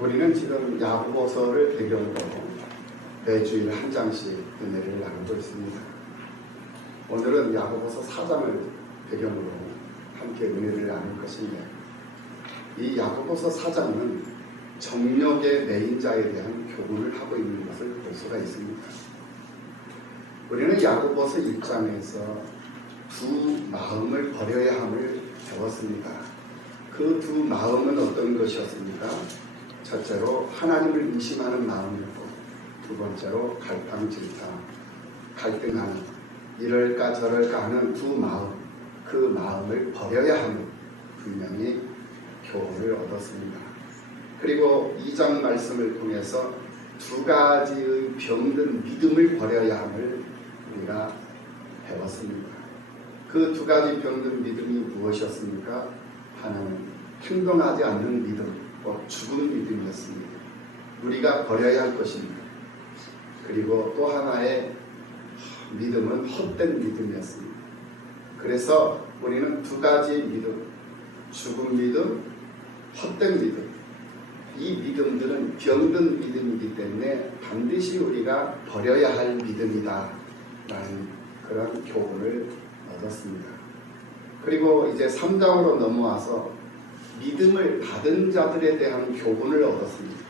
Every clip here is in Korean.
우리는 지금 야고보서를 배경으로 매주일 한 장씩 은혜를 나누고 있습니다. 오늘은 야고보서 4장을 배경으로 함께 은혜를 나눌 것인데, 이 야고보서 4장은 정력의 매인자에 대한 교훈을 하고 있는 것을 볼 수가 있습니다. 우리는 야고보서 1장에서 두 마음을 버려야 함을 배웠습니다. 그 두 마음은 어떤 것이었습니까? 첫째로 하나님을 의심하는 마음이었고, 두 번째로 갈등하는, 이럴까 저럴까 하는 두 마음, 그 마음을 버려야 함을 분명히 교훈을 얻었습니다. 그리고 2장 말씀을 통해서 두 가지의 병든 믿음을 버려야 함을 우리가 배웠습니다. 그 두 가지 병든 믿음이 무엇이었습니까? 하나는 행동하지 않는 믿음, 죽은 믿음이었습니다. 우리가 버려야 할 것입니다. 그리고 또 하나의 믿음은 헛된 믿음이었습니다. 그래서 우리는 두 가지 믿음, 죽은 믿음, 헛된 믿음, 이 믿음들은 병든 믿음이기 때문에 반드시 우리가 버려야 할 믿음이다 라는 그런 교훈을 얻었습니다. 그리고 이제 3장으로 넘어와서 믿음을 받은 자들에 대한 교훈을 얻었습니다.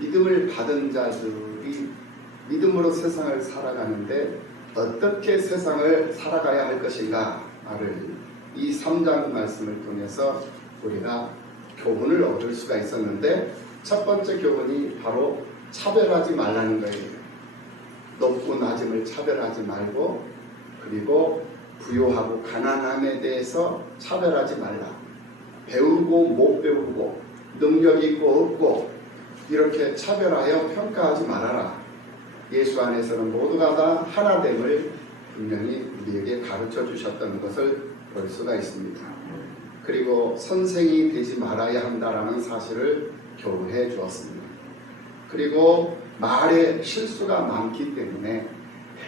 믿음을 받은 자들이 믿음으로 세상을 살아가는데 어떻게 세상을 살아가야 할 것인가를 이 3장 말씀을 통해서 우리가 교훈을 얻을 수가 있었는데, 첫 번째 교훈이 바로 차별하지 말라는 거예요. 높고 낮음을 차별하지 말고, 그리고 부요하고 가난함에 대해서 차별하지 말라. 배우고 못 배우고 능력 있고 없고 이렇게 차별하여 평가하지 말아라. 예수 안에서는 모두가 다 하나됨을 분명히 우리에게 가르쳐 주셨던 것을 볼 수가 있습니다. 그리고 선생이 되지 말아야 한다라는 사실을 교훈해 주었습니다. 그리고 말에 실수가 많기 때문에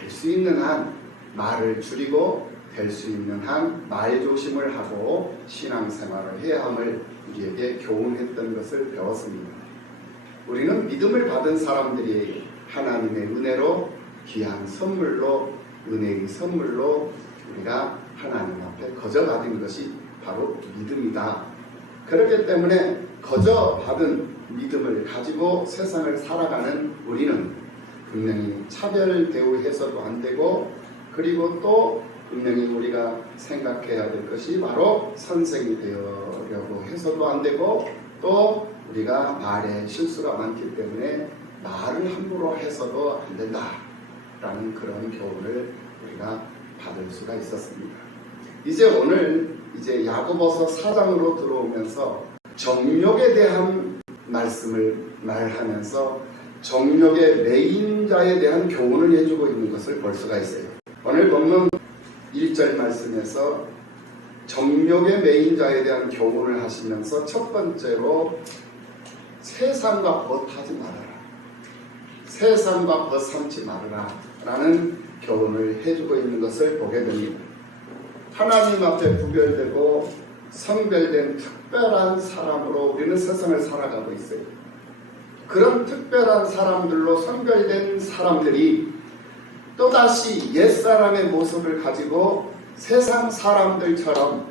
될 수 있는 한 말을 줄이고 될 수 있는 한 말조심을 하고 신앙생활을 해야 함을 우리에게 교훈했던 것을 배웠습니다. 우리는 믿음을 받은 사람들이 하나님의 은혜로 귀한 선물로, 은혜의 선물로 우리가 하나님 앞에 거저 받은 것이 바로 믿음이다. 그렇기 때문에 거저 받은 믿음을 가지고 세상을 살아가는 우리는 분명히 차별 대우해서도 안 되고, 그리고 또 분명히 우리가 생각해야 될 것이 바로 선생이 되려고 해서도 안 되고, 또 우리가 말에 실수가 많기 때문에 말을 함부로 해서도 안 된다라는 그런 교훈을 우리가 받을 수가 있었습니다. 이제 오늘 야고보서 4장으로 들어오면서 정욕에 대한 말씀을 말하면서 정욕의 매인자에 대한 교훈을 해주고 있는 것을 볼 수가 있어요. 오늘 본문 1절 말씀에서 정욕의 매인자에 대한 교훈을 하시면서 첫 번째로 세상과 벗하지 말아라, 세상과 벗삼지 말아라 라는 교훈을 해주고 있는 것을 보게 됩니다. 하나님 앞에 구별되고 성별된 특별한 사람으로 우리는 세상을 살아가고 있어요. 그런 특별한 사람들로 성별된 사람들이 또다시 옛사람의 모습을 가지고 세상 사람들처럼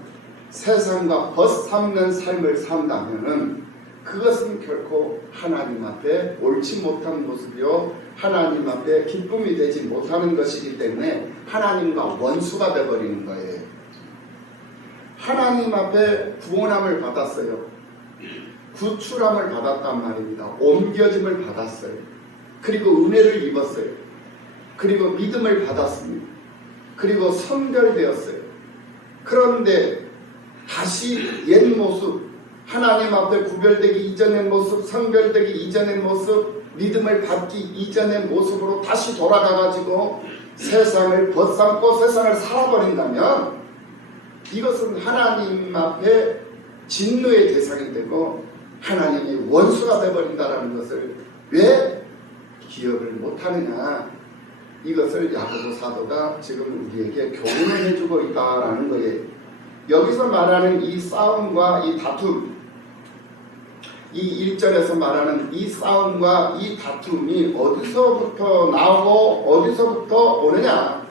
세상과 벗삼는 삶을 산다면 그것은 결코 하나님 앞에 옳지 못한 모습이요, 하나님 앞에 기쁨이 되지 못하는 것이기 때문에 하나님과 원수가 되어버리는 거예요. 하나님 앞에 구원함을 받았어요. 구출함을 받았단 말입니다. 옮겨짐을 받았어요. 그리고 은혜를 입었어요. 그리고 믿음을 받았습니다. 그리고 성별되었어요. 그런데 다시 옛 모습, 하나님 앞에 구별되기 이전의 모습, 성별되기 이전의 모습, 믿음을 받기 이전의 모습으로 다시 돌아가가지고 세상을 벗삼고 세상을 살아버린다면 이것은 하나님 앞에 진노의 대상이 되고 하나님이 원수가 되어버린다는 것을 왜 기억을 못하느냐, 이것을 야고보 사도가 지금 우리에게 교훈을 해주고 있다라는 거예요. 여기서 말하는 이 싸움과 이 다툼, 이 1절에서 말하는 이 싸움과 이 다툼이 어디서부터 나오고 어디서부터 오느냐?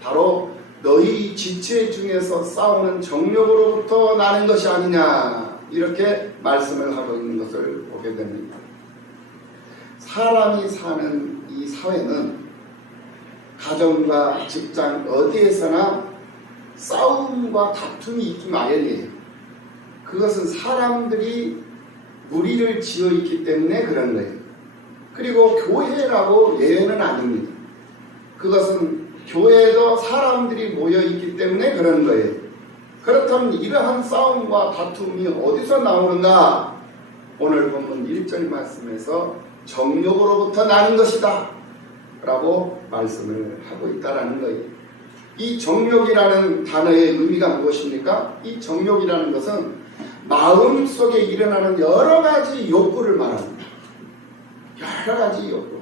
바로 너희 지체 중에서 싸우는 정욕으로부터 나는 것이 아니냐, 이렇게 말씀을 하고 있는 것을 보게 됩니다. 사람이 사는 이 사회는 가정과 직장 어디에서나 싸움과 다툼이 있기 마련이에요. 그것은 사람들이 무리를 지어 있기 때문에 그런 거예요. 그리고 교회라고 예외는 아닙니다. 그것은 교회에도 사람들이 모여 있기 때문에 그런 거예요. 그렇다면 이러한 싸움과 다툼이 어디서 나오는가? 오늘 본문 1절 말씀에서 정욕으로부터 나는 것이다 라고 말씀을 하고 있다라는 거예요. 이 정욕이라는 단어의 의미가 무엇입니까? 이 정욕이라는 것은 마음속에 일어나는 여러 가지 욕구를 말합니다. 여러 가지 욕구,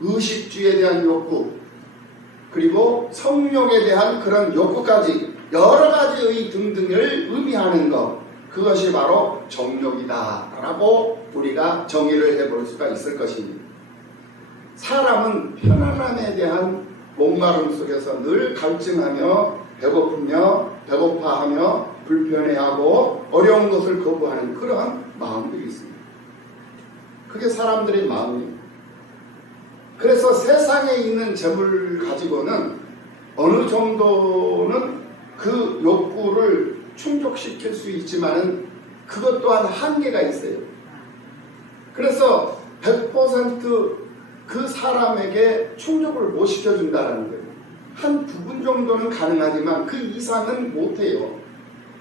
의식주에 대한 욕구, 그리고 성욕에 대한 그런 욕구까지 여러 가지의 등등을 의미하는 것, 그것이 바로 정욕이다 라고 우리가 정의를 해볼 수가 있을 것입니다. 사람은 편안함에 대한 목마름 속에서 늘 갈증하며 배고프며 배고파하며 불편해하고 어려운 것을 거부하는 그러한 마음들이 있습니다. 그게 사람들의 마음이에요. 그래서 세상에 있는 재물을 가지고는 어느 정도는 그 욕구를 충족시킬 수 있지만은 그것 또한 한계가 있어요. 그래서 100% 그 사람에게 충족을 못 시켜준다는 거예요. 한 부분 정도는 가능하지만 그 이상은 못해요.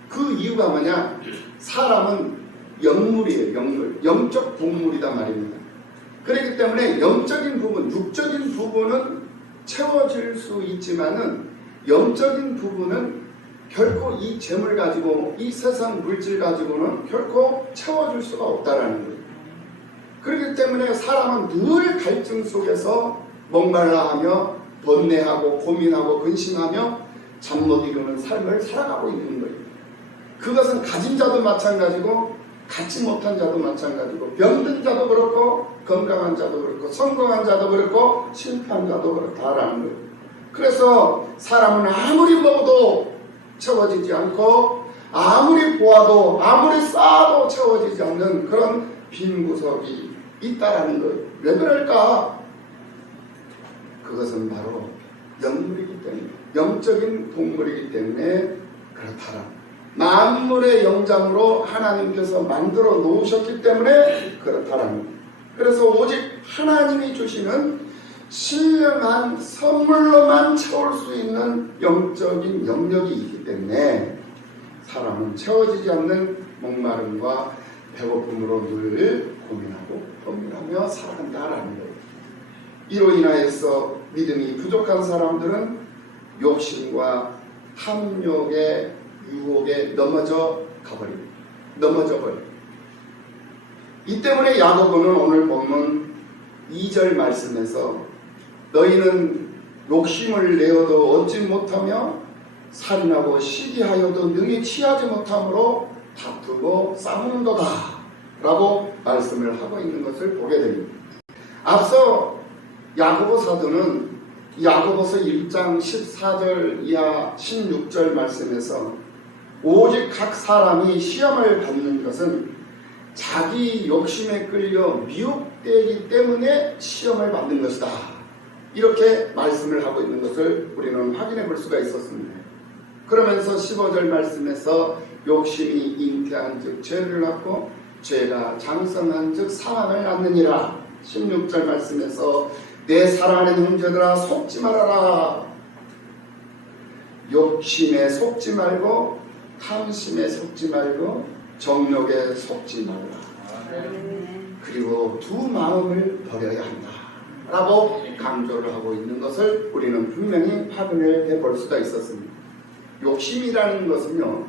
그 이유가 뭐냐? 사람은 영물이에요. 영물. 영적 동물이다 말입니다. 그렇기 때문에 영적인 부분, 육적인 부분은 채워질 수 있지만은 영적인 부분은 결코 이 재물 가지고, 이 세상 물질 가지고는 결코 채워줄 수가 없다라는 거예요. 그렇기 때문에 사람은 늘 갈증 속에서 목말라하며 번뇌하고 고민하고 근심하며 잠 못 이루는 삶을 살아가고 있는 거예요. 그것은 가진 자도 마찬가지고 갖지 못한 자도 마찬가지고 병든 자도 그렇고 건강한 자도 그렇고 성공한 자도 그렇고 실패한 자도 그렇다라는 거예요. 그래서 사람은 아무리 먹어도 채워지지 않고 아무리 보아도 아무리 쌓아도 채워지지 않는 그런 빈 구석이 있다라는 거예요. 왜 그럴까? 그것은 바로 영물이기 때문에, 영적인 동물이기 때문에 그렇다라. 만물의 영장으로 하나님께서 만들어 놓으셨기 때문에 그렇다라는 거예요. 그래서 오직 하나님이 주시는 신령한 선물로만 채울 수 있는 영적인 영역이 있기 때문에 사람은 채워지지 않는 목마름과 배고픔으로 늘 고민하고 고민하며 살아간다라는 거예요. 이로 인하여서 믿음이 부족한 사람들은 욕심과 탐욕의 유혹에 넘어져 가버립니다. 넘어져 버립니다. 이 때문에 야고보는 오늘 본문 2절 말씀에서 너희는 욕심을 내어도 얻지 못하며 살인하고 시기하여도 능히 취하지 못함으로 다투고 싸우는도다 라고 말씀을 하고 있는 것을 보게 됩니다. 앞서 야고보 사도는 야고보서 1장 14절 이하 16절 말씀에서 오직 각 사람이 시험을 받는 것은 자기 욕심에 끌려 미혹되기 때문에 시험을 받는 것이다, 이렇게 말씀을 하고 있는 것을 우리는 확인해 볼 수가 있었습니다. 그러면서 15절 말씀에서 욕심이 잉태한 즉 죄를 낳고 죄가 장성한 즉 사망을 낳느니라. 16절 말씀에서 내 사랑하는 형제들아 속지 말아라. 욕심에 속지 말고 탐심에 속지 말고 정욕에 속지 말라. 그리고 두 마음을 버려야 한다 라고 강조를 하고 있는 것을 우리는 분명히 확인을 해볼 수가 있었습니다. 욕심이라는 것은요,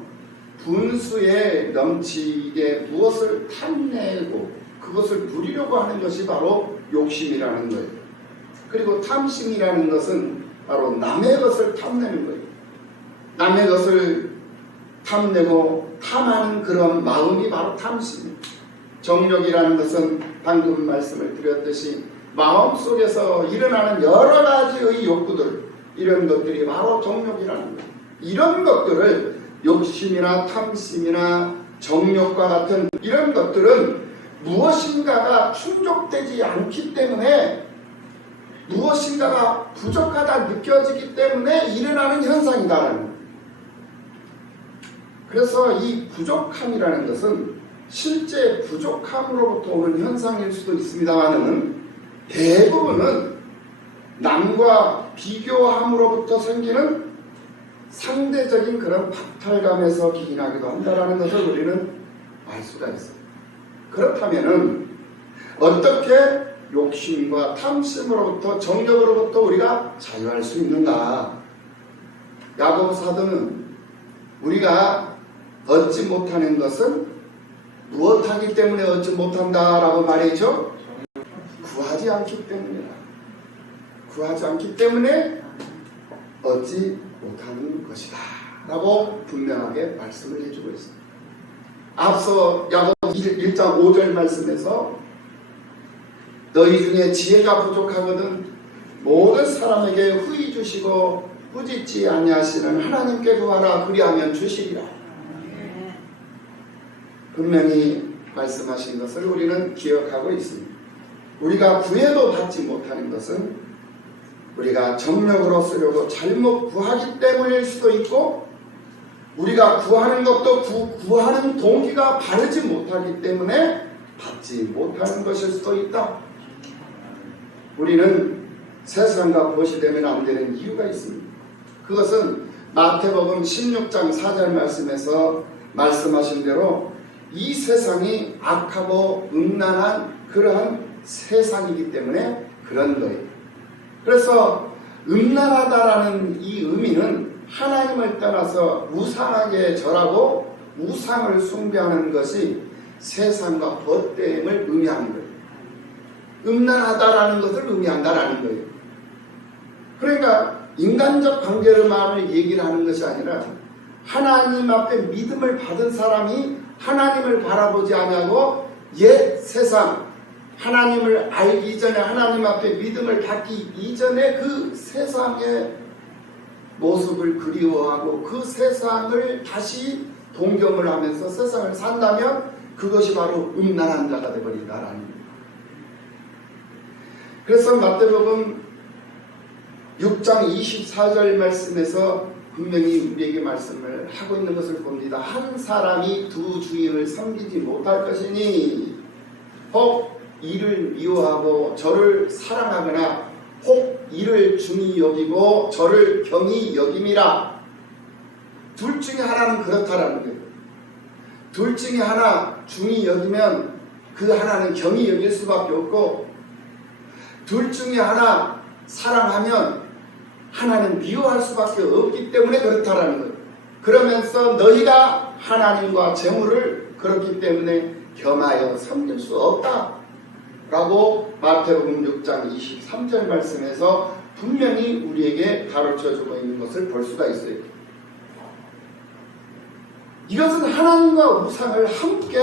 분수에 넘치게 무엇을 탐내고 그것을 누리려고 하는 것이 바로 욕심이라는 거예요. 그리고 탐심이라는 것은 바로 남의 것을 탐내는 거예요. 남의 것을 탐내고 탐하는 그런 마음이 바로 탐심입니다. 정욕이라는 것은 방금 말씀을 드렸듯이 마음속에서 일어나는 여러 가지의 욕구들, 이런 것들이 바로 정욕이라는 거예요. 이런 것들을 욕심이나 탐심이나 정욕과 같은 이런 것들은 무엇인가가 충족되지 않기 때문에, 무엇인가가 부족하다 느껴지기 때문에 일어나는 현상이다라는 거예요. 그래서 이 부족함이라는 것은 실제 부족함으로부터 오는 현상일 수도 있습니다만은 대부분은 남과 비교함으로부터 생기는 상대적인 그런 박탈감에서 기인하기도 한다라는 것을 우리는 알 수가 있어요. 그렇다면은 어떻게 욕심과 탐심으로부터, 정욕으로부터 우리가 자유할 수 있는가? 야고보 사도는 우리가 얻지 못하는 것은 무엇하기 때문에 얻지 못한다라고 말했죠? 구하지 않기 때문이다. 구하지 않기 때문에 얻지 못하는 것이다 라고 분명하게 말씀을 해주고 있습니다. 앞서 야고보 1장 5절 말씀에서 너희 중에 지혜가 부족하거든 모든 사람에게 후히 주시고 꾸짖지 아니하시는 하나님께 구하라 그리하면 주시리라. 분명히 말씀하신 것을 우리는 기억하고 있습니다. 우리가 구해도 받지 못하는 것은 우리가 정력으로 쓰려고 잘못 구하기 때문일 수도 있고, 우리가 구하는 것도 구하는 동기가 바르지 못하기 때문에 받지 못하는 것일 수도 있다. 우리는 세상과 보시되면 안 되는 이유가 있습니다. 그것은 마태복음 16장 4절 말씀에서 말씀하신 대로 이 세상이 악하고 음란한 그러한 세상이기 때문에 그런 거예요. 그래서 음란하다라는 이 의미는 하나님을 떠나서 우상하게 절하고 우상을 숭배하는 것이 세상과 벗됨을 의미하는 거예요. 음란하다라는 것을 의미한다라는 거예요. 그러니까 인간적 관계만을 얘기를 하는 것이 아니라 하나님 앞에 믿음을 받은 사람이 하나님을 바라보지 아니하고 옛 세상, 하나님을 알기 전에, 하나님 앞에 믿음을 갖기 이전에 그 세상의 모습을 그리워하고 그 세상을 다시 동경을 하면서 세상을 산다면 그것이 바로 음란한 자가 되어버린다라는 거예요. 그래서 마태복음 6장 24절 말씀에서 분명히 우리에게 말씀을 하고 있는 것을 봅니다. 한 사람이 두 주인을 섬기지 못할 것이니 혹 이를 미워하고 저를 사랑하거나 혹 이를 중히 여기고 저를 경히 여김이라. 둘 중에 하나는 그렇다라는 거예요. 둘 중에 하나 중히 여기면 그 하나는 경히 여길 수밖에 없고, 둘 중에 하나 사랑하면 하나는 미워할 수밖에 없기 때문에 그렇다라는 거예요. 그러면서 너희가 하나님과 재물을 그렇기 때문에 겸하여 섬길 수 없다 라고 마태복음 6장 23절 말씀에서 분명히 우리에게 가르쳐주고 있는 것을 볼 수가 있어요. 이것은 하나님과 우상을 함께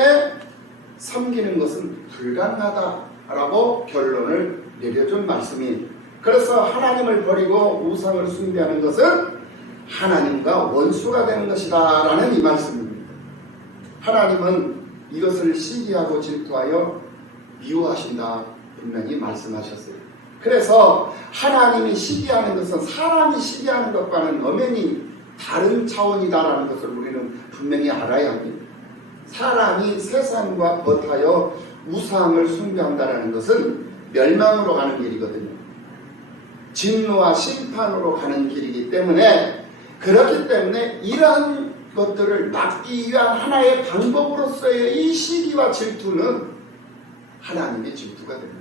섬기는 것은 불가능하다라고 결론을 내려준 말씀이, 그래서 하나님을 버리고 우상을 숭배하는 것은 하나님과 원수가 되는 것이다 라는 이 말씀입니다. 하나님은 이것을 시기하고 질투하여 미워하신다 분명히 말씀하셨어요. 그래서 하나님이 시기하는 것은 사람이 시기하는 것과는 엄연히 다른 차원이다라는 것을 우리는 분명히 알아야 합니다. 사람이 세상과 벗하여 우상을 숭배한다는 것은 멸망으로 가는 길이거든요. 진노와 심판으로 가는 길이기 때문에, 그렇기 때문에 이러한 것들을 막기 위한 하나의 방법으로서의 이 시기와 질투는 하나님의 질투가 됩니다.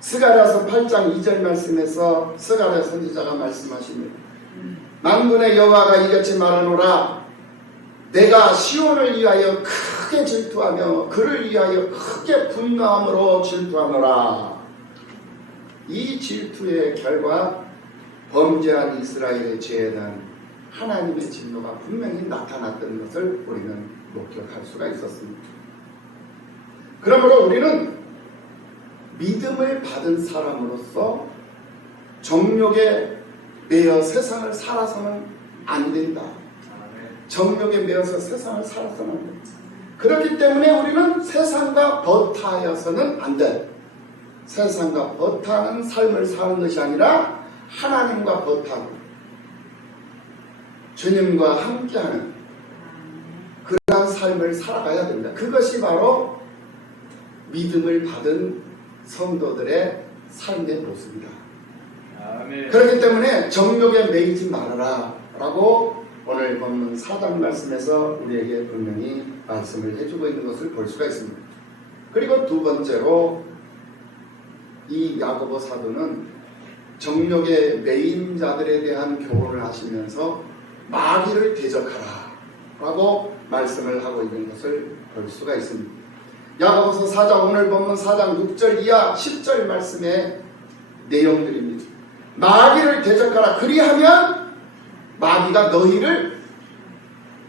스가랴서 8장 2절 말씀에서 스가랴 선지자가 말씀하십니다. 만군의 여호와가 이같이 말하노라. 내가 시온을 위하여 크게 질투하며 그를 위하여 크게 분노함으로 질투하노라. 이 질투의 결과 범죄한 이스라엘의 죄에 대한 하나님의 진노가 분명히 나타났던 것을 우리는 목격할 수가 있었습니다. 그러므로 우리는 믿음을 받은 사람으로서 정욕에 매여 세상을 살아서는 안 된다. 정욕에 매여서 세상을 살아서는 안 된다. 그렇기 때문에 우리는 세상과 버타여서는 안 돼. 세상과 버타는 삶을 사는 것이 아니라 하나님과 버타고 주님과 함께하는 그러한 삶을 살아가야 됩니다. 그것이 바로 믿음을 받은 성도들의 삶의 모습이다. 아멘. 그렇기 때문에 정욕에 매이지 말아라 라고 오늘 본문 4장 말씀에서 우리에게 분명히 말씀을 해주고 있는 것을 볼 수가 있습니다. 그리고 두 번째로 이 야고보 사도는 정욕에 매인 자들에 대한 교훈을 하시면서 마귀를 대적하라 라고 말씀을 하고 있는 것을 볼 수가 있습니다. 야고보서 4장 오늘 본문 4장 6절 이하 10절 말씀의 내용들입니다. 마귀를 대적하라. 그리하면 마귀가 너희를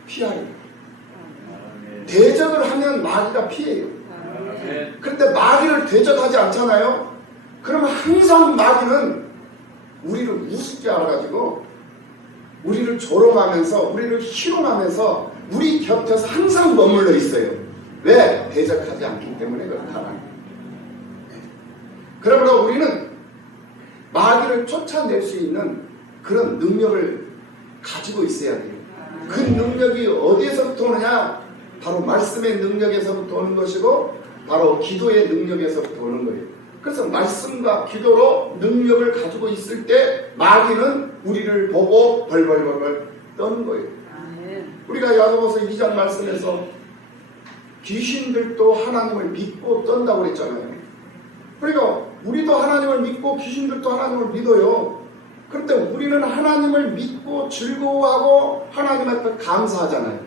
피하리라. 대적을 하면 마귀가 피해요. 그런데 마귀를 대적하지 않잖아요. 그러면 항상 마귀는 우리를 우습게 알아가지고 우리를 조롱하면서 우리를 희롱하면서 우리 곁에서 항상 머물러 있어요. 왜? 대적하지 않기 때문에 그렇다. 그러므로 우리는 마귀를 쫓아낼 수 있는 그런 능력을 가지고 있어야 돼요. 그 능력이 어디에서부터 오느냐? 바로 말씀의 능력에서부터 오는 것이고 바로 기도의 능력에서부터 오는 거예요. 그래서 말씀과 기도로 능력을 가지고 있을 때 마귀는 우리를 보고 벌벌벌벌 떠는 거예요. 우리가 야고보서 2장 말씀에서 귀신들도 하나님을 믿고 떤다고 그랬잖아요. 그러니까 우리도 하나님을 믿고 귀신들도 하나님을 믿어요. 그런데 우리는 하나님을 믿고 즐거워하고 하나님한테 감사하잖아요.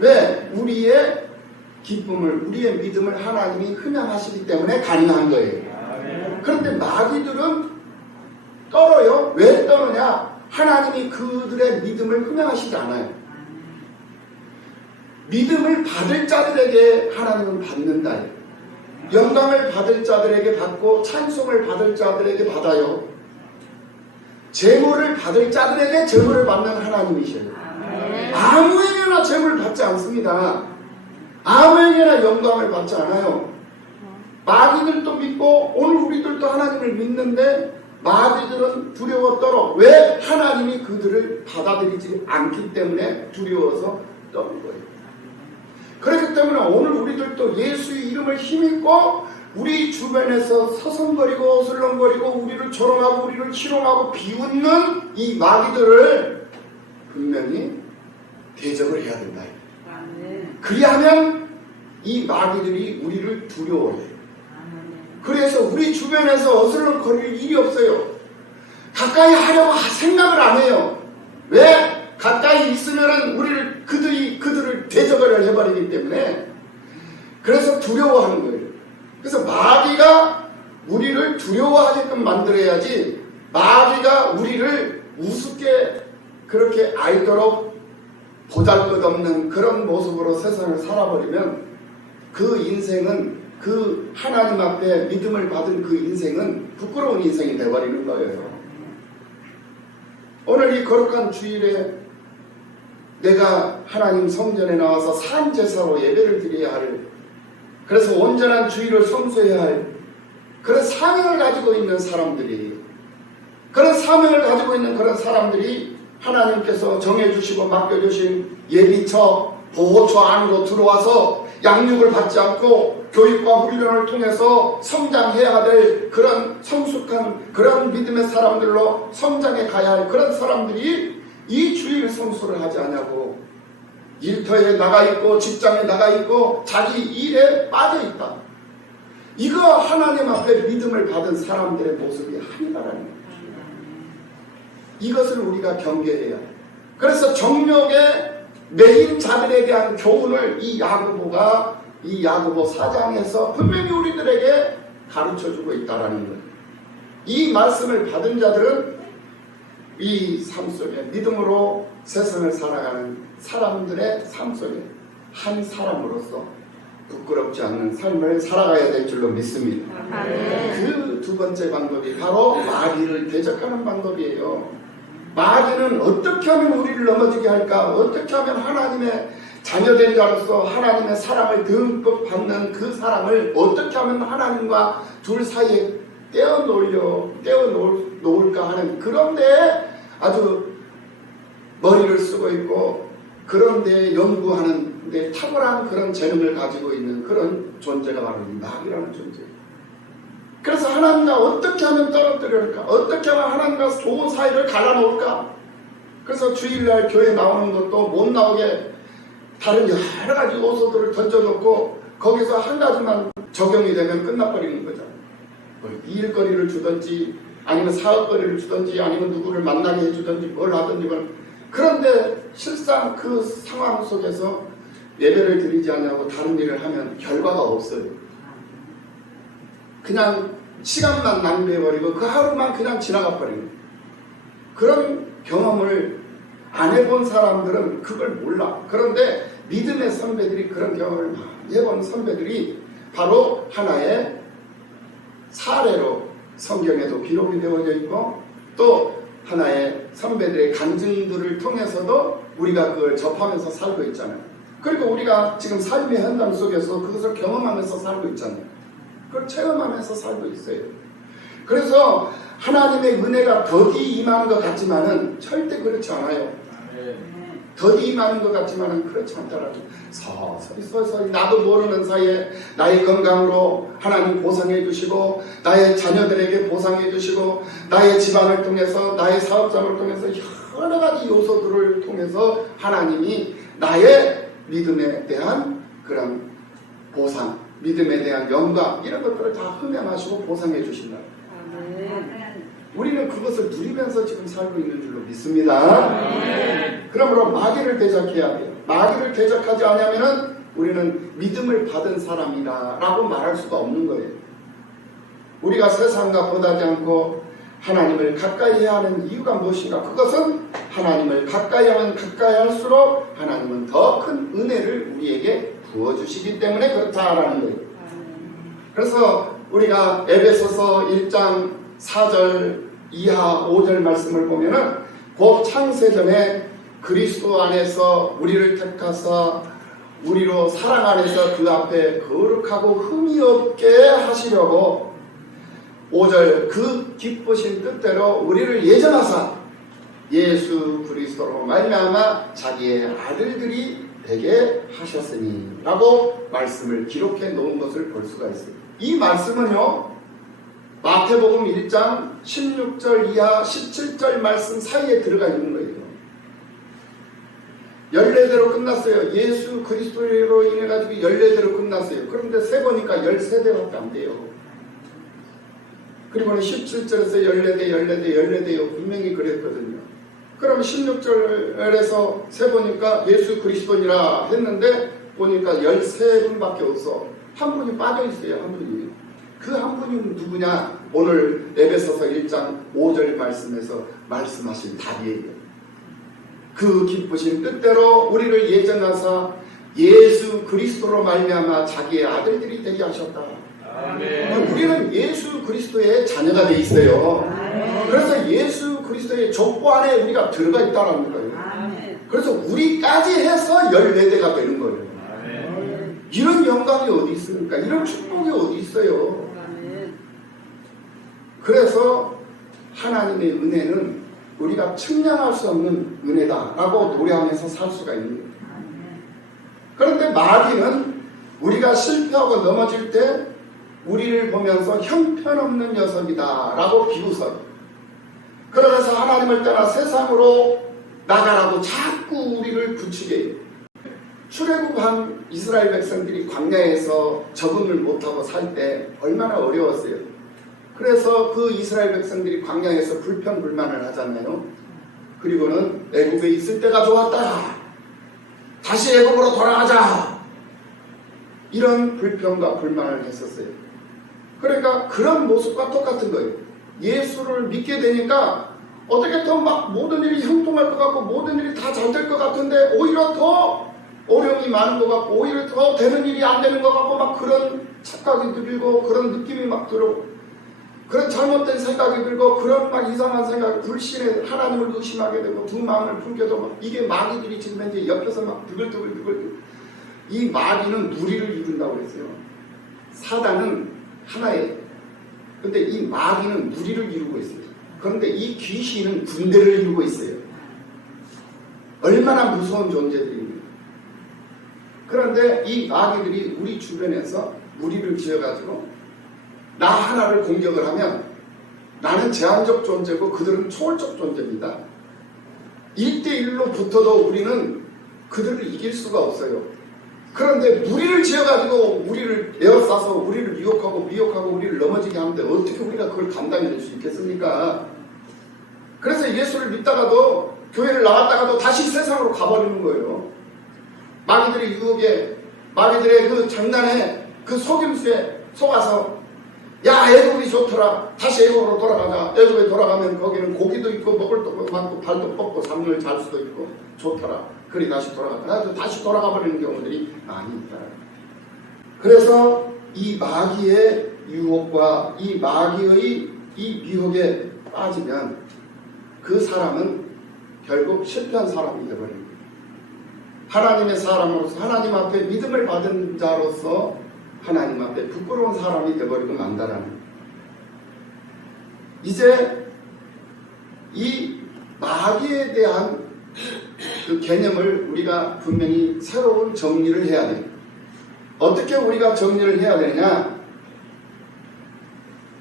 왜? 우리의 기쁨을, 우리의 믿음을 하나님이 흠양하시기 때문에 가능한 거예요. 그런데 마귀들은 떨어요. 왜 떠느냐? 하나님이 그들의 믿음을 흠양하시지 않아요. 믿음을 받을 자들에게 하나님은 받는다. 영광을 받을 자들에게 받고 찬송을 받을 자들에게 받아요. 재물을 받을 자들에게 재물을 받는 하나님이셔요. 아무에게나 재물을 받지 않습니다. 아무에게나 영광을 받지 않아요. 마귀들도 믿고 오늘 우리들도 하나님을 믿는데 마귀들은 두려워 떨어. 왜? 하나님이 그들을 받아들이지 않기 때문에 두려워서 떠는 거예요. 그렇기 때문에 오늘 우리들도 예수의 이름을 힘입고 우리 주변에서 서성거리고 슬렁거리고 우리를 조롱하고 우리를 희롱하고 비웃는 이 마귀들을 분명히 대적을 해야 된다. 그리하면 이 마귀들이 우리를 두려워해요. 그래서 우리 주변에서 어슬렁거릴 일이 없어요. 가까이 하려고 생각을 안 해요. 왜? 가까이 있으면 우리를 그들을 대적을 해버리기 때문에 그래서 두려워하는 거예요. 그래서 마귀가 우리를 두려워하게끔 만들어야지 마귀가 우리를 우습게 그렇게 알도록 보잘것없는 그런 모습으로 세상을 살아버리면 그 인생은 그 하나님 앞에 믿음을 받은 그 인생은 부끄러운 인생이 되어버리는 거예요. 오늘 이 거룩한 주일에 내가 하나님 성전에 나와서 산제사로 예배를 드려야 할, 그래서 온전한 주일을 성수해야 할 그런 사명을 가지고 있는 사람들이, 그런 사명을 가지고 있는 그런 사람들이 하나님께서 정해주시고 맡겨주신 예비처, 보호처 안으로 들어와서 양육을 받지 않고 교육과 훈련을 통해서 성장해야 될 그런 성숙한 그런 믿음의 사람들로 성장해 가야 할 그런 사람들이 이 주일 성수를 하지 않냐고 일터에 나가 있고 직장에 나가 있고 자기 일에 빠져 있다. 이거 하나님 앞에 믿음을 받은 사람들의 모습이 아니라는 거예요. 이것을 우리가 경계해야 해요. 그래서 정욕에 매인 자들에 대한 교훈을 이 야고보가 이 야고보 4장에서 분명히 우리들에게 가르쳐주고 있다라는 거예요. 이 말씀을 받은 자들은 이 삶 속에 믿음으로 세상을 살아가는 사람들의 삶 속에 한 사람으로서 부끄럽지 않는 삶을 살아가야 될 줄로 믿습니다. 그 두 번째 방법이 바로 마귀를 대적하는 방법이에요. 마귀는 어떻게 하면 우리를 넘어지게 할까? 어떻게 하면 하나님의 자녀된 자로서 하나님의 사랑을 듬뿍 받는 그 사랑을 어떻게 하면 하나님과 둘 사이에 떼어놓을까 하는 그런데 아주 머리를 쓰고 있고 그런데 연구하는 데 탁월한 그런 재능을 가지고 있는 그런 존재가 바로 마귀라는 존재예요. 그래서 하나님과 어떻게 하면 떨어뜨릴까? 어떻게 하면 하나님과 좋은 사이를 갈라놓을까? 그래서 주일날 교회 나오는 것도 못 나오게 다른 여러 가지 요소들을 던져놓고 거기서 한 가지만 적용이 되면 끝나버리는 거죠. 일거리를 주든지 아니면 사업거리를 주든지 아니면 누구를 만나게 해주든지 뭘 하든지 그런데 실상 그 상황 속에서 예배를 드리지 않냐고 다른 일을 하면 결과가 없어요. 그냥 시간만 낭비해버리고 그 하루만 그냥 지나가 버리는 그런 경험을 안 해본 사람들은 그걸 몰라. 그런데 믿음의 선배들이 그런 경험을 많이 해본 선배들이 바로 하나의 사례로 성경에도 기록이 되어져 있고 또 하나의 선배들의 간증들을 통해서도 우리가 그걸 접하면서 살고 있잖아요. 그리고 우리가 지금 삶의 현장 속에서 그것을 경험하면서 살고 있잖아요. 그걸 체험하면서 살고 있어요. 그래서 하나님의 은혜가 더디 임하는 것 같지만은 절대 그렇지 않아요. 더디 임하는 것 같지만은 그렇지 않더라도 서서히 나도 모르는 사이에 나의 건강으로 하나님 보상해 주시고 나의 자녀들에게 보상해 주시고 나의 집안을 통해서 나의 사업장을 통해서 여러 가지 요소들을 통해서 하나님이 나의 믿음에 대한 그런 보상, 믿음에 대한 영광 이런 것들을 다 흠양하시고 보상해 주신다. 우리는 그것을 누리면서 지금 살고 있는 줄로 믿습니다. 그러므로 마귀를 대적해야 돼요. 마귀를 대적하지 않으면 우리는 믿음을 받은 사람이다 라고 말할 수가 없는 거예요. 우리가 세상과 보다지 않고 하나님을 가까이 해야 하는 이유가 무엇인가? 그것은 하나님을 가까이 하면 가까이 할수록 하나님은 더 큰 은혜를 우리에게 부어주시기 때문에 그렇다라는 거예요. 그래서 우리가 에베소서 1장 4절 이하 5절 말씀을 보면은 곧 창세전에 그리스도 안에서 우리를 택하사 우리로 사랑 안에서 그 앞에 거룩하고 흠이 없게 하시려고 5절 그 기쁘신 뜻대로 우리를 예정하사 예수 그리스도로 말미암아 자기의 아들들이 되게 하셨으니 라고 말씀을 기록해 놓은 것을 볼 수가 있습니다. 이 말씀은요 마태복음 1장 16절 이하 17절 말씀 사이에 들어가 있는 거예요. 14대로 끝났어요. 예수 그리스도로 인해 가지고 14대로 끝났어요. 그런데 세보니까 13대밖에 안 돼요. 그리고는 17절에서 14대 분명히 그랬거든요. 그럼 16절에서 세보니까 예수 그리스도니라 했는데 보니까 13분밖에 없어. 한 분이 빠져 있어요. 한 분이. 그 한 분이 누구냐? 오늘 에베소서 1장 5절 말씀에서 말씀하신 답이에요. 그 기쁘신 뜻대로 우리를 예정하사 예수 그리스도로 말미암아 자기의 아들들이 되게 하셨다. 아멘. 우리는 예수 그리스도의 자녀가 돼 있어요. 아멘. 그래서 예수 그리스도의 족보 안에 우리가 들어가 있다는 거예요. 아멘. 그래서 우리까지 해서 14대가 되는 거예요. 아멘. 이런 영광이 어디 있습니까? 이런 축복이 어디 있어요? 그래서 하나님의 은혜는 우리가 측량할 수 없는 은혜다라고 노래하면서 살 수가 있는 거예요. 그런데 마귀는 우리가 실패하고 넘어질 때 우리를 보면서 형편없는 녀석이다라고 비웃어요. 그러면서 하나님을 떠나 세상으로 나가라고 자꾸 우리를 부추게 해요. 출애굽한 이스라엘 백성들이 광야에서 적응을 못하고 살 때 얼마나 어려웠어요. 그래서 그 이스라엘 백성들이 광야에서 불평불만을 하잖아요. 그리고는 애굽에 있을 때가 좋았다. 다시 애굽으로 돌아가자. 이런 불평과 불만을 했었어요. 그러니까 그런 모습과 똑같은 거예요. 예수를 믿게 되니까 어떻게 더 막 모든 일이 형통할 것 같고 모든 일이 다 잘 될 것 같은데 오히려 더 어려움이 많은 것 같고 오히려 더 되는 일이 안 되는 것 같고 막 그런 착각이 들고 그런 느낌이 막 들어. 그런 잘못된 생각이 들고 그런 막 이상한 생각, 불신에 하나님을 의심하게 되고 두 마음을 품게도 막 이게 마귀들이 지금 현재 옆에서 막 두글두글 이 마귀는 무리를 이룬다고 그랬어요. 사단은 하나예요. 근데 이 마귀는 무리를 이루고 있어요. 그런데 이 귀신은 군대를 이루고 있어요. 얼마나 무서운 존재들입니다. 그런데 이 마귀들이 우리 주변에서 무리를 지어가지고 나 하나를 공격을 하면 나는 제한적 존재고 그들은 초월적 존재입니다. 1대1로 붙어도 우리는 그들을 이길 수가 없어요. 그런데 무리를 지어가지고 우리를 에워싸서 우리를 미혹하고 우리를 넘어지게 하는데 어떻게 우리가 그걸 감당해낼 수 있겠습니까? 그래서 예수를 믿다가도 교회를 나갔다가도 다시 세상으로 가버리는 거예요. 마귀들의 유혹에, 마귀들의 그 장난에, 그 속임수에 속아서 야, 애굽이 좋더라. 다시 애굽으로 돌아가자. 애굽에 돌아가면 거기는 고기도 있고 먹을 것도 많고 발도 뻗고 잠을 잘 수도 있고 좋더라. 그리 다시 돌아가자. 다시 돌아가 버리는 경우들이 많이 있다. 그래서 이 마귀의 유혹과 이 마귀의 이 미혹에 빠지면 그 사람은 결국 실패한 사람이 되어버립니다. 하나님의 사람으로서 하나님 앞에 믿음을 받은 자로서 하나님 앞에 부끄러운 사람이 되어버리고 만다라는. 이제 이 마귀에 대한 그 개념을 우리가 분명히 새로운 정리를 해야 돼요. 어떻게 우리가 정리를 해야 되느냐?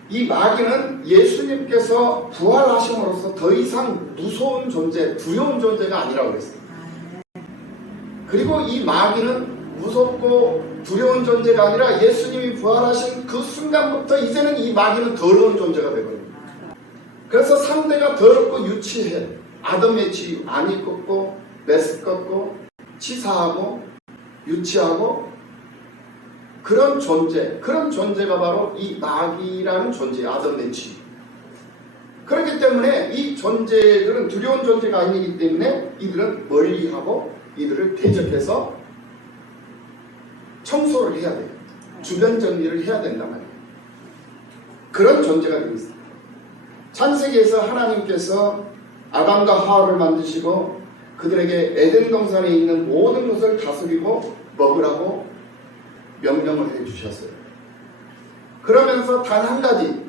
이 마귀는 예수님께서 부활하심으로써 더 이상 무서운 존재, 두려운 존재가 아니라고 그랬어요. 그리고 이 마귀는 무섭고 두려운 존재가 아니라 예수님이 부활하신 그 순간부터 이제는 이 마귀는 더러운 존재가 되거든요. 그래서 상대가 더럽고 유치해. 아담의 지 안이 꺾고 메스껍고 치사하고 유치하고 그런 존재, 그런 존재가 바로 이 마귀라는 존재, 아담의 지. 그렇기 때문에 이 존재들은 두려운 존재가 아니기 때문에 이들은 멀리하고 이들을 대적해서 청소를 해야 돼요. 주변 정리를 해야 된단 말이에요. 그런 존재가 되고 있습니다. 창세기에서 하나님께서 아담과 하와를 만드시고 그들에게 에덴 동산에 있는 모든 것을 다스리고 먹으라고 명령을 해주셨어요. 그러면서 단 한 가지,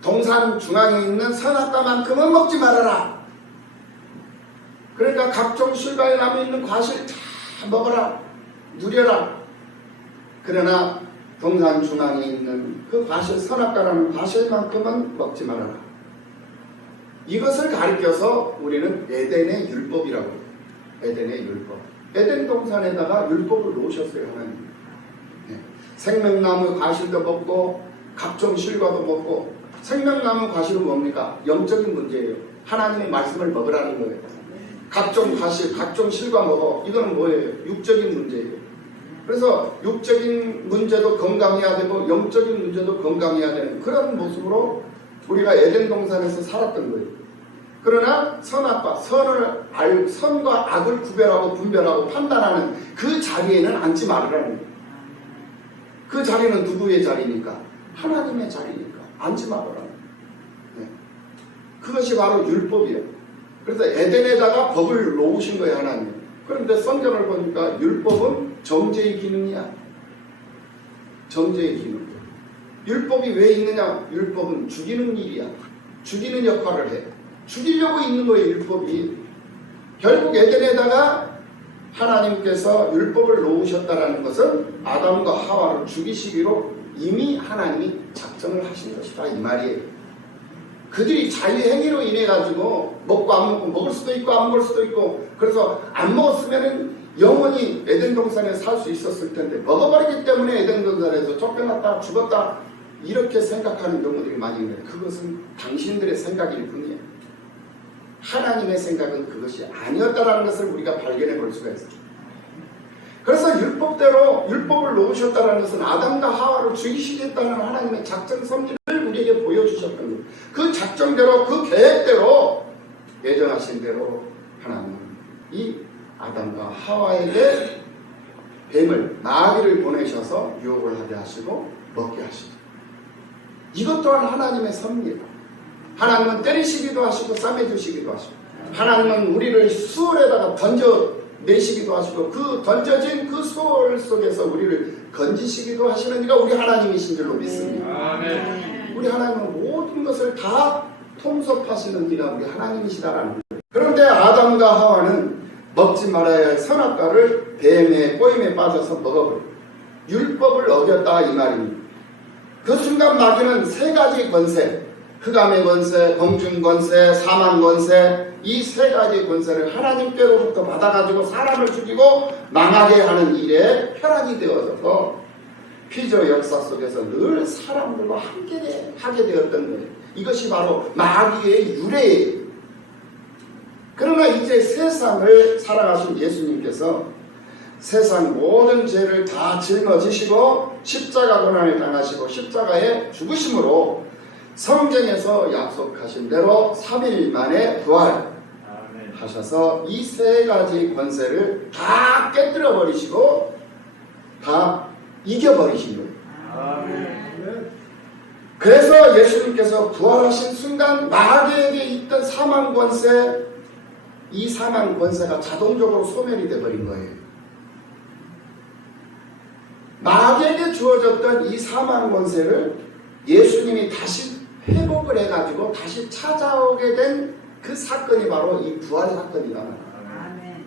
동산 중앙에 있는 선악과만큼은 먹지 말아라. 그러니까 각종 실과에 남아있는 과실 다 먹어라. 누려라. 그러나 동산 중앙에 있는 그 과실, 선악과라는 과실만큼은 먹지 말아라. 이것을 가리켜서 우리는 에덴의 율법이라고 해요. 에덴의 율법. 에덴 동산에다가 율법을 놓으셨어요, 하나님. 네. 생명나무 과실도 먹고 각종 실과도 먹고. 생명나무 과실은 뭡니까? 영적인 문제예요. 하나님의 말씀을 먹으라는 거예요. 각종 과실, 각종 실과 먹어. 이거는 뭐예요? 육적인 문제예요. 그래서 육적인 문제도 건강해야 되고 영적인 문제도 건강해야 되는 그런 모습으로 우리가 에덴 동산에서 살았던 거예요. 그러나 선악과 선과 악을 구별하고 분별하고 판단하는 그 자리에는 앉지 말으라는 거예요. 그 자리는 누구의 자리니까? 하나님의 자리니까 앉지 말아라. 네. 그것이 바로 율법이에요. 그래서 에덴에다가 법을 놓으신 거예요, 하나님. 그런데 성경을 보니까 율법은 정죄의 기능이야. 정죄의 기능. 율법이 왜 있느냐? 율법은 죽이는 일이야. 죽이는 역할을 해. 죽이려고 있는 거예요, 율법이. 결국 에덴에다가 하나님께서 율법을 놓으셨다는 것은 아담과 하와를 죽이시기로 이미 하나님이 작정을 하신 것이다, 이 말이에요. 그들이 자유행위로 인해 가지고 먹고 안 먹고, 먹을 수도 있고 안 먹을 수도 있고, 그래서 안 먹었으면 영원히 에덴 동산에 살 수 있었을 텐데 먹어버리기 때문에 에덴 동산에서 쫓겨났다 죽었다 이렇게 생각하는 경우들이 많이 있는데 그것은 당신들의 생각일 뿐이에요. 하나님의 생각은 그것이 아니었다는 것을 우리가 발견해 볼 수가 있어요. 그래서 율법대로 율법을 놓으셨다는 것은 아담과 하와를 죽이시겠다는 하나님의 작전 섭리를 우리에게 보여주셨던 거예요. 그 작정대로 그 계획대로 예정하신 대로 하나님은 이 아담과 하와에게 뱀을, 마귀를 보내셔서 유혹을 하게 하시고 먹게 하시죠. 이것 또한 하나님의 섭리예요. 하나님은 때리시기도 하시고 싸매주시기도 하시고, 하나님은 우리를 수월에다가 던져내시기도 하시고, 그 던져진 그 수월 속에서 우리를 건지시기도 하시는 이가 우리 하나님이신 줄로 믿습니다. 아멘. 우리 하나님은 모든 것을 다 통섭하시는 이가 우리 하나님이시다라는 거예요. 그런데 아담과 하와는 먹지 말아야 할 선악과를 뱀의 꼬임에 빠져서 먹어버려요. 율법을 어겼다 이 말입니다. 그 순간 마귀는 세 가지 권세, 흑암의 권세, 공중 권세, 사망 권세, 이 세 가지 권세를 하나님께로부터 받아가지고 사람을 죽이고 망하게 하는 일에 혈안이 되어져서 피조 역사 속에서 늘 사람들과 함께 하게 되었던 거예요. 이것이 바로 마귀의 유래예요. 그러나 이제 세상을 살아가신 예수님께서 세상 모든 죄를 다 짊어지시고 십자가 고난을 당하시고 십자가에 죽으심으로 성경에서 약속하신 대로 3일 만에 부활하셔서 이 세 가지 권세를 다 깨뜨려 버리시고 다 이겨버리신 거예요. 그래서 예수님께서 부활하신 순간 마귀에게 있던 사망 권세, 이 사망 권세가 자동적으로 소멸이 되어버린 거예요. 마귀에게 주어졌던 이 사망 권세를 예수님이 다시 회복을 해가지고 다시 찾아오게 된 그 사건이 바로 이 부활 사건이다. 아멘.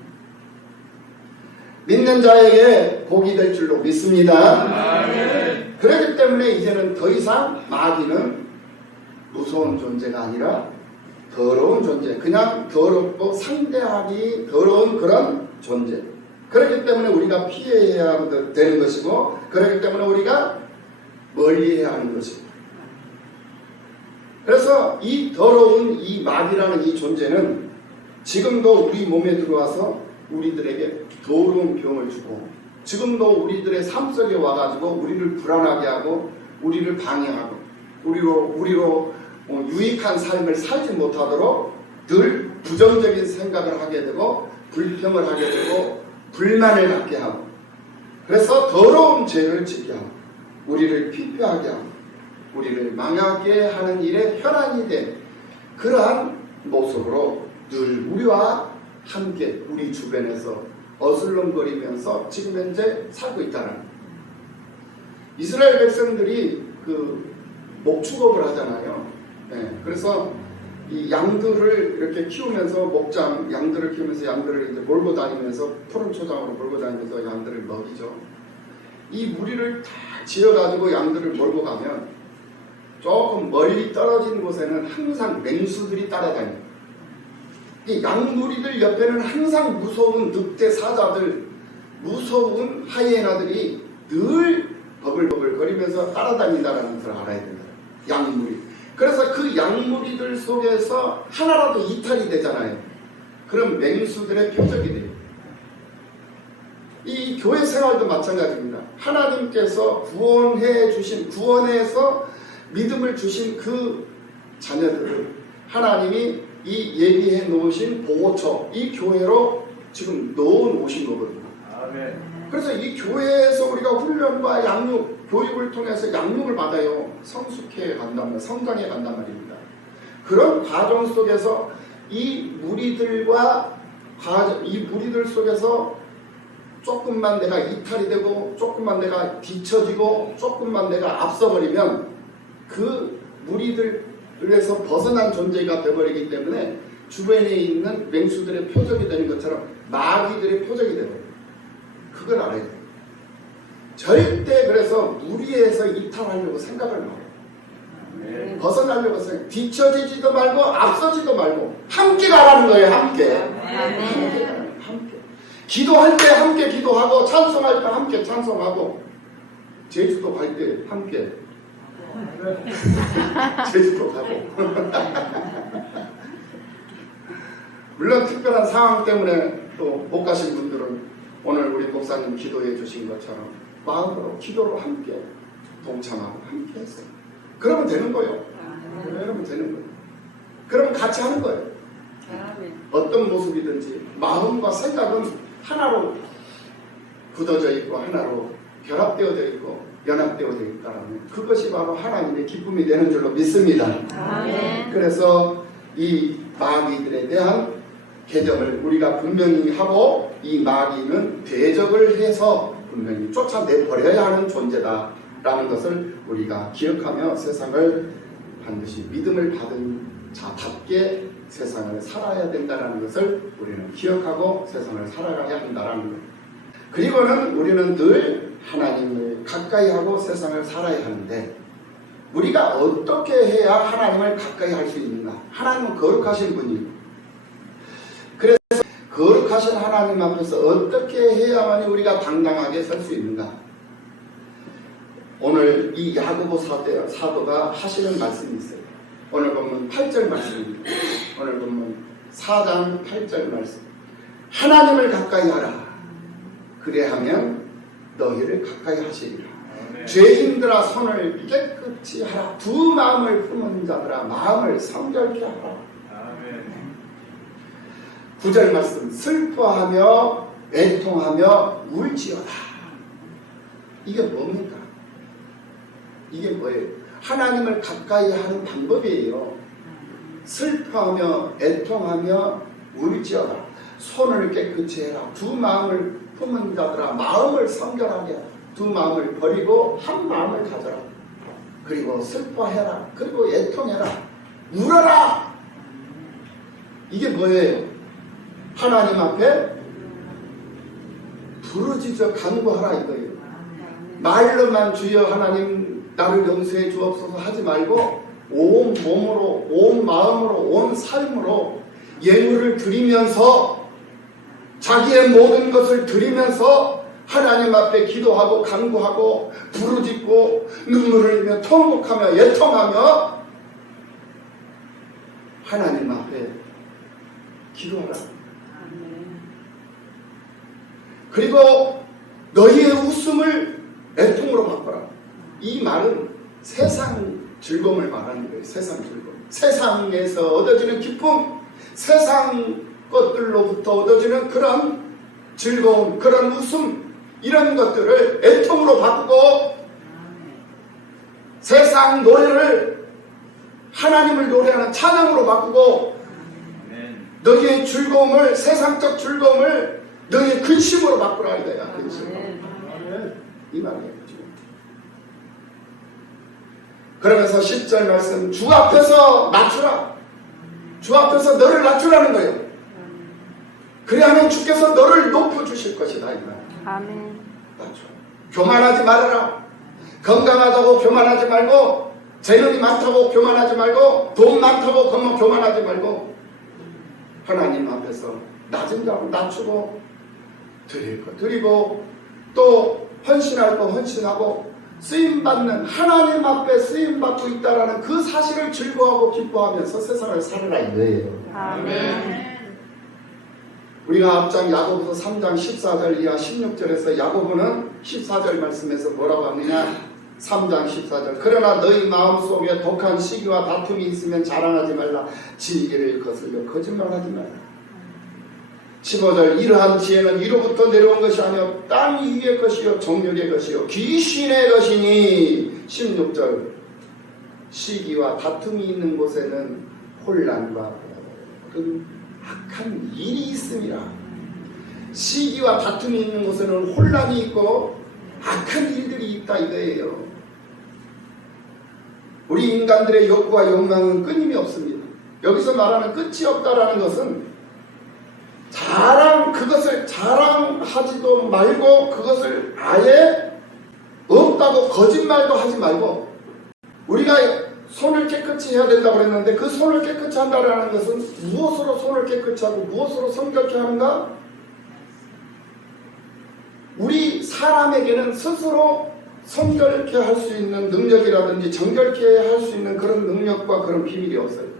믿는 자에게 복이 될 줄로 믿습니다. 아멘. 그렇기 때문에 이제는 더 이상 마귀는 무서운 존재가 아니라 더러운 존재, 그냥 더럽고 상대하기 더러운 그런 존재. 그렇기 때문에 우리가 피해야 되는 것이고, 그렇기 때문에 우리가 멀리해야 하는 것이고. 그래서 이 더러운 이 마귀라는 이 존재는 지금도 우리 몸에 들어와서 우리들에게 더러운 병을 주고, 지금도 우리들의 삶 속에 와가지고 우리를 불안하게 하고 우리를 방해하고 우리로 유익한 삶을 살지 못하도록 늘 부정적인 생각을 하게 되고 불평을 하게 되고 불만을 갖게 하고, 그래서 더러운 죄를 짓게 하고 우리를 피폐하게 하고 우리를 망하게 하는 일에 혈안이 된 그러한 모습으로 늘 우리와 함께 우리 주변에서 어슬렁거리면서 지금 현재 살고 있다는 거예요. 이스라엘 백성들이 그 목축업을 하잖아요. 네, 그래서 이 양들을 이렇게 키우면서 양들을 키우면서 양들을 이제 몰고 다니면서 푸른 초장으로 몰고 다니면서 양들을 먹이죠. 이 무리를 다 지어가지고 양들을 몰고 가면 조금 멀리 떨어진 곳에는 항상 맹수들이 따라다녀요. 이 양무리들 옆에는 항상 무서운 늑대 사자들, 무서운 하이에나들이 늘 버글버글 거리면서 따라다닌다는 것을 알아야 된다. 양무리. 그래서 그 양무리들 속에서 하나라도 이탈이 되잖아요. 그럼 맹수들의 표적이 돼요. 이 교회 생활도 마찬가지입니다. 하나님께서 구원해서 믿음을 주신 그 자녀들을 하나님이 이 예비해 놓으신 보호처, 이 교회로 지금 넣어 놓으신 거거든요. 아멘. 그래서 이 교회에서 우리가 훈련과 양육, 교육을 통해서 양육을 받아요. 성숙해 간단, 성장해 간단 말입니다. 그런 과정 속에서 이 무리들 속에서 조금만 내가 이탈이 되고 조금만 내가 뒤처지고 조금만 내가 앞서버리면 그 무리들에서 벗어난 존재가 되어버리기 때문에 주변에 있는 맹수들의 표적이 되는 것처럼 마귀들의 표적이 되어버려요. 그걸 알아야 돼요. 절대 그래서 무리에서 이탈하려고 생각을 말아요. 벗어나려고 생각, 뒤처지지도 말고 앞서지도 말고 함께 가라는 거예요. 함께. 기도할 때 함께 기도하고 찬송할 때 함께 찬송하고 제주도 갈 때 함께 제주도 가고 물론 특별한 상황 때문에 또 못 가신 분들은 오늘 우리 목사님 기도해 주신 것처럼 마음으로 기도로 함께 동참하고 함께 했어요. 그러면 되는 거예요. 그러면 같이 하는 거예요. 어떤 모습이든지 마음과 생각은 하나로 굳어져 있고 하나로 결합되어져 있고 연합되어져 있다라면 그것이 바로 하나님의 기쁨이 되는 줄로 믿습니다. 아멘. 그래서 이 마귀들에 대한 개정을 우리가 분명히 하고 이 마귀는 대적을 해서 분명히 쫓아내버려야 하는 존재다라는 것을 우리가 기억하며 세상을 반드시 믿음을 받은 자답게 세상을 살아야 된다는 것을 우리는 기억하고 세상을 살아가야 한다는 것. 그리고는 우리는 늘 하나님을 가까이 하고 세상을 살아야 하는데 우리가 어떻게 해야 하나님을 가까이 할 수 있는가? 하나님은 거룩하신 분이고 그래서 거룩하신 하나님 앞에서 어떻게 해야만이 우리가 당당하게 설 수 있는가? 오늘 이 야고보 사도가 하시는 말씀이 있어요. 오늘 본문 8절 말씀입니다. 오늘 본문 4장 8절 말씀. 하나님을 가까이 하라. 그래하면 너희를 가까이 하시리라. 죄인들아 손을 깨끗이 하라. 두 마음을 품은 자들아 마음을 성결케 하라. 9절 말씀. 슬퍼하며 애통하며 울지어라. 이게 뭡니까? 이게 뭐예요? 하나님을 가까이 하는 방법이에요. 슬퍼하며 애통하며 울지어라. 손을 깨끗이 해라. 두 마음을 품은 자들아 마음을 성결하게 하라. 두 마음을 버리고 한 마음을 가져라. 그리고 슬퍼해라. 그리고 애통해라. 울어라. 이게 뭐예요? 하나님 앞에 부르짖어 간구하라 이거예요. 말로만 주여 하나님 나를 용서해 주옵소서 하지 말고 온 몸으로 온 마음으로 온 삶으로 예물을 드리면서 자기의 모든 것을 드리면서 하나님 앞에 기도하고 간구하고 부르짖고 눈물을 흘리며 통곡하며 애통하며 하나님 앞에 기도하라. 그리고 너희의 웃음을 애통으로 바꿔라. 이 말은 세상 즐거움을 말하는 거예요. 세상 즐거움. 세상에서 얻어지는 기쁨, 세상 것들로부터 얻어지는 그런 즐거움, 그런 웃음, 이런 것들을 애통으로 바꾸고 세상 노래를 하나님을 노래하는 찬양으로 바꾸고 너희의 즐거움을, 세상적 즐거움을 너희의 근심으로 바꾸라 이거야. 근심으로. 이 말이에요. 그러면서 10절 말씀, 주 앞에서 낮추라. 주 앞에서 너를 낮추라는 거예요. 그래야만 주께서 너를 높여주실 것이다 이 말. 아멘. 낮춰. 교만하지 말아라. 건강하다고 교만하지 말고, 재능이 많다고 교만하지 말고, 돈 많다고 교만하지 말고, 하나님 앞에서 낮은 자를 낮추고 드릴 거 드리고 또 헌신할 거 헌신하고 쓰임받는 하나님 앞에 쓰임받고 있다라는 그 사실을 즐거워하고 기뻐하면서 세상을 살아라 이거예요. 아멘. 우리가 앞장 야고보서 3장 14절 이하 16절에서 야고보는 14절 말씀에서 뭐라고 하느냐, 3장 14절 그러나 너희 마음속에 독한 시기와 다툼이 있으면 자랑하지 말라. 진리를 거슬려 거짓말하지 말라. 15절 이러한 지혜는 이로부터 내려온 것이 아니요 땅 위의 것이요 정욕의 것이요 귀신의 것이니. 16절 시기와 다툼이 있는 곳에는 혼란과 악한 일이 있음이라. 시기와 다툼이 있는 곳에는 혼란이 있고 악한 일들이 있다 이거예요. 우리 인간들의 욕구와 욕망은 끊임이 없습니다. 여기서 말하는 끝이 없다라는 것은 그것을 자랑하지도 말고 그것을 아예 없다고 거짓말도 하지 말고, 우리가 손을 깨끗이 해야 된다고 그랬는데 그 손을 깨끗이 한다라는 것은 무엇으로 손을 깨끗이 하고 무엇으로 성결케 하는가? 우리 사람에게는 스스로 성결케 할 수 있는 능력이라든지 정결케 할 수 있는 그런 능력과 그런 비밀이 없어요.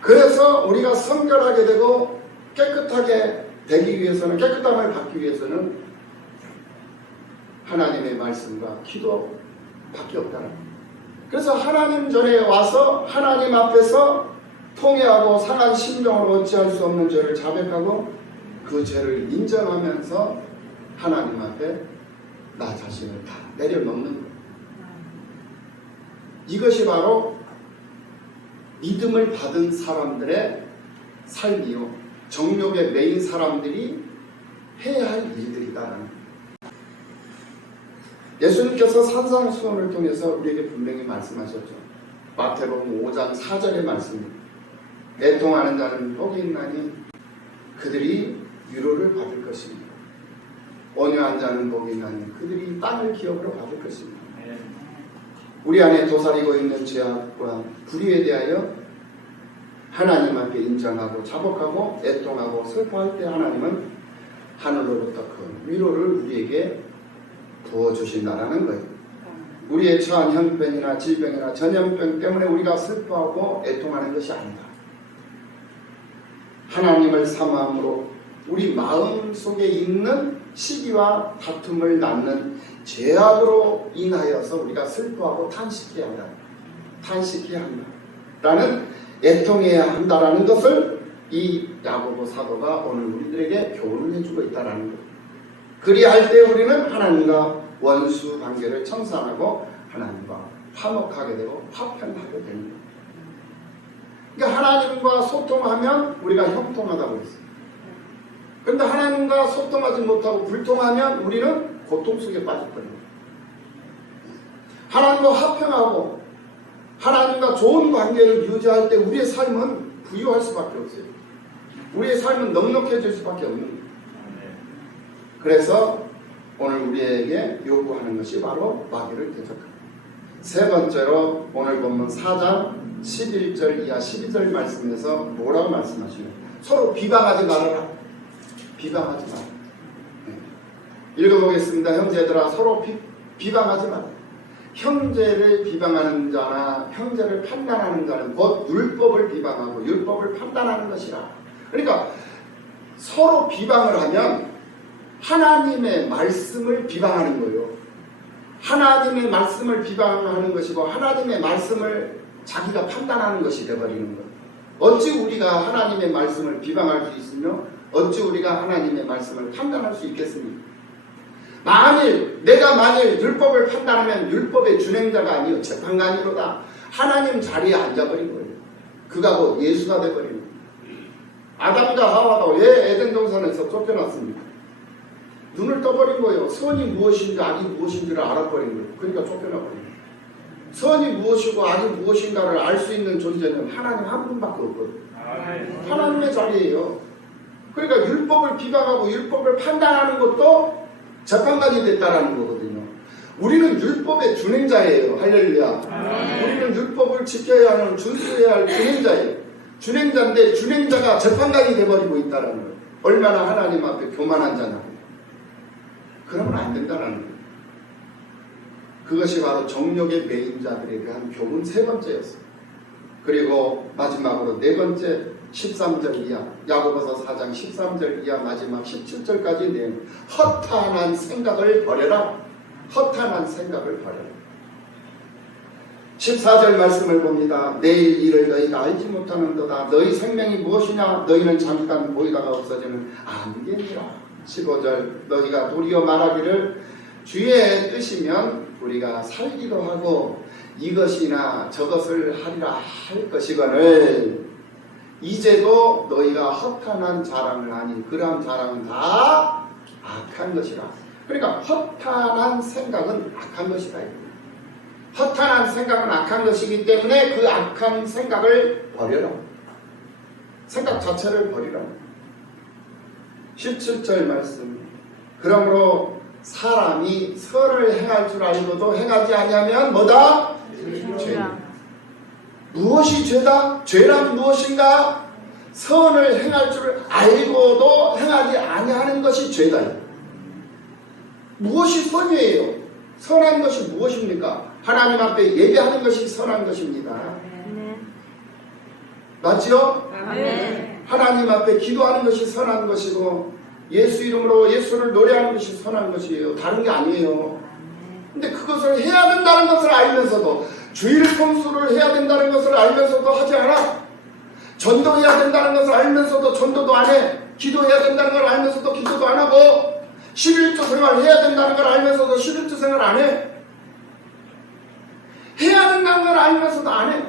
그래서 우리가 성결하게 되고 깨끗하게 되기 위해서는, 깨끗함을 받기 위해서는 하나님의 말씀과 기도밖에 없다는 거예요. 그래서 하나님 전에 와서 하나님 앞에서 통회하고 상한 심령으로 어찌할 수 없는 죄를 자백하고 그 죄를 인정하면서 하나님 앞에 나 자신을 다 내려놓는 것. 이것이 바로 믿음을 받은 사람들의 삶이요, 정욕에 매인 사람들이 해야 할 일들이다라는 거예요. 예수님께서 산상수훈을 통해서 우리에게 분명히 말씀하셨죠. 마태복음 5장 4절의 말씀입니다. 애통하는 자는 복이 있나니 그들이 위로를 받을 것입니다. 온유한 자는 복이 있나니 그들이 땅을 기업으로 받을 것입니다. 우리 안에 도사리고 있는 죄악과 불의에 대하여 하나님 앞에 인정하고 자복하고 애통하고 슬퍼할 때 하나님은 하늘로부터 큰 위로를 우리에게 부어주신다라는 거예요. 우리의 처한 형편이나 질병이나 전염병 때문에 우리가 슬퍼하고 애통하는 것이 아니다. 하나님을 사모함으로 우리 마음 속에 있는 시기와 다툼을 낳는 죄악으로 인하여서 우리가 슬퍼하고 탄식해야 한다. 탄식해야 한다. 라는 애통해야 한다라는 것을 이 야고보 사도가 오늘 우리들에게 교훈을 해주고 있다라는 것. 그리할 때 우리는 하나님과 원수 관계를 청산하고 하나님과 화목하게 되고 화평하게 됩니다. 그러니까 하나님과 소통하면 우리가 형통하다고 했어요. 그런데 하나님과 소통하지 못하고 불통하면 우리는 고통 속에 빠져버립니다. 하나님과 화평하고 하나님과 좋은 관계를 유지할 때 우리의 삶은 부유할 수밖에 없어요. 우리의 삶은 넉넉해질 수밖에 없는 거예요. 그래서 오늘 우리에게 요구하는 것이 바로 마귀를 대적하는. 세 번째로 오늘 본문 4장 11절 이하 12절 말씀에서 뭐라고 말씀하시나요? 서로 비방하지 말아라. 비방하지 마라. 읽어보겠습니다. 형제들아, 서로 비방하지 마라. 형제를 비방하는 자나 형제를 판단하는 자는 곧 율법을 비방하고 율법을 판단하는 것이라. 그러니까 서로 비방을 하면 하나님의 말씀을 비방하는 거예요. 하나님의 말씀을 비방하는 것이고 하나님의 말씀을 자기가 판단하는 것이 되어버리는 거예요. 어찌 우리가 하나님의 말씀을 비방할 수 있으며 어찌 우리가 하나님의 말씀을 판단할 수 있겠습니까? 내가 만일 율법을 판단하면 율법의 준행자가 아니요 재판관이로다. 하나님 자리에 앉아버린 거예요. 그가 곧 예수가 되어버린 거예요. 아담과 하와가 왜 에덴 동산에서 쫓겨났습니까? 눈을 떠버린 거예요. 선이 무엇인지 악이 무엇인지를 알아버린 거예요. 그러니까 쫓겨나버린 거예요. 선이 무엇이고 악이 무엇인가를 알 수 있는 존재는 하나님 한 분밖에 없거든요. 하나님의 자리예요. 그러니까 율법을 비방하고 율법을 판단하는 것도 재판관이 됐다라는 거거든요. 우리는 율법의 준행자예요. 할렐루야. 우리는 율법을 지켜야 하는 준수해야 할 준행자예요. 준행자인데 준행자가 재판관이 돼버리고 있다라는 거예요. 얼마나 하나님 앞에 교만한 자냐. 그러면 안 된다라는 거예요. 그것이 바로 정욕의 매인 자들에 대한 교훈 세 번째였어요. 그리고 마지막으로 네 번째 13절 이하, 야고보서 4장 13절 이하 마지막 17절까지 내용. 허탄한 생각을 버려라. 허탄한 생각을 버려라. 14절 말씀을 봅니다. 내일 일을 너희가 알지 못하는도다. 너희 생명이 무엇이냐? 너희는 잠깐 보이다가 없어지는 안개니라. 15절 너희가 도리어 말하기를 주의 뜻이면 우리가 살기도 하고 이것이나 저것을 하리라 할 것이거늘 이제도 너희가 허탄한 자랑을 하니 그러한 자랑은 다 악한 것이라. 그러니까 허탄한 생각은 악한 것이다. 허탄한 생각은 악한 것이기 때문에 그 악한 생각을 버려라. 생각 자체를 버리라. 17절 말씀. 그러므로 사람이 선을 행할 줄 알고도 행하지 아니하면 뭐다? 죄다. 무엇이 죄다? 죄란 무엇인가? 선을 행할 줄 알고도 행하지 아니하는 것이 죄다. 무엇이 선이에요? 선한 것이 무엇입니까? 하나님 앞에 예배하는 것이 선한 것입니다. 맞지요? 하나님 앞에 기도하는 것이 선한 것이고 예수 이름으로 예수를 노래하는 것이 선한 것이에요. 다른 게 아니에요. 근데 그것을 해야 된다는 것을 알면서도 주일 성수를 해야 된다는 것을 알면서도 하지 않아. 전도해야 된다는 것을 알면서도 전도도 안 해. 기도해야 된다는 걸 알면서도 기도도 안 하고 11조 생활 해야 된다는 걸 알면서도 11조 생활 안 해. 해야 된다는 걸 알면서도 안 해.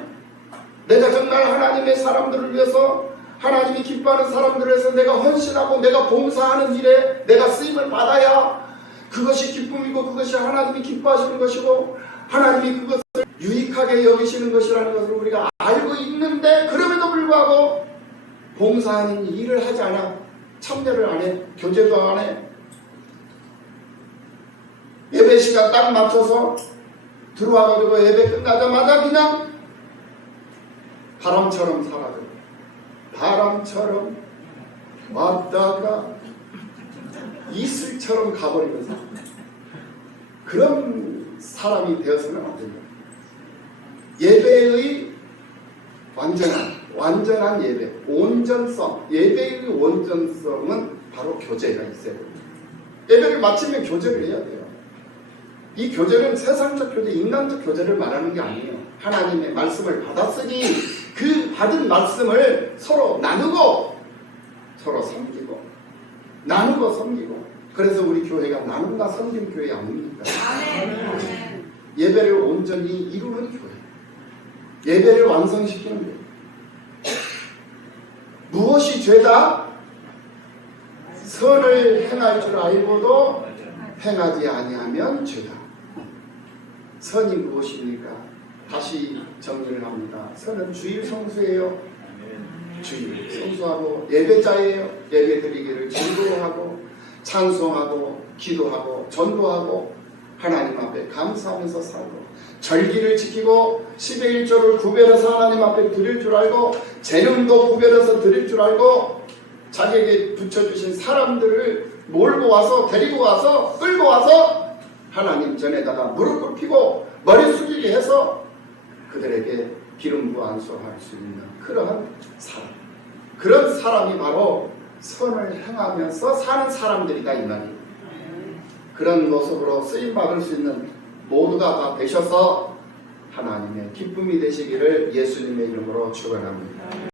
내가 정말 하나님의 사람들을 위해서 하나님이 기뻐하는 사람들을 위해서 내가 헌신하고 내가 봉사하는 일에 내가 쓰임을 받아야 그것이 기쁨이고 그것이 하나님이 기뻐하시는 것이고 하나님이 그것을 유익하게 여기시는 것이라는 것을 우리가 알고 있는데 그럼에도 불구하고 봉사하는 일을 하지 않아. 참여를 안 해. 교제도 안 해. 예배 시간 딱 맞춰서 들어와가지고 예배 끝나자마자 그냥 바람처럼 사라져. 바람처럼 왔다가 이슬처럼 가버리면서 그런 사람이 되어서는 안 됩니다. 예배의 완전한 예배, 온전성, 예배의 온전성은 바로 교제가 있어야 됩니다. 예배를 마치면 교제를 해야 돼요. 이 교제는 세상적 교제, 인간적 교제를 말하는 게 아니에요. 하나님의 말씀을 받았으니 그 받은 말씀을 서로 나누고 서로 섬기고 나누고 섬기고 그래서 우리 교회가 나눔과 섬김 교회 아닙니까? 예배를 온전히 이루는 교회, 예배를 완성시키는 교회. 무엇이 죄다? 선을 행할 줄 알고도 행하지 아니하면 죄다. 선이 무엇입니까? 다시 정리를 합니다. 선은 주일 성수예요. 주일 성수하고 예배자예요. 예배 드리기를 즐거워하고 찬송하고 기도하고 전도하고 하나님 앞에 감사하면서 살고 절기를 지키고 10의 1조를 구별해서 하나님 앞에 드릴 줄 알고 재능도 구별해서 드릴 줄 알고 자기에게 붙여주신 사람들을 몰고 와서 데리고 와서 끌고 와서 하나님 전에다가 무릎 꿇히고 머리 숙이게 해서 그들에게 기름부 안수할 수 있는 그러한 사람, 그런 사람이 바로 선을 행하면서 사는 사람들이다 이 말이에요. 그런 모습으로 쓰임받을 수 있는 모두가 다 되셔서 하나님의 기쁨이 되시기를 예수님의 이름으로 축원합니다.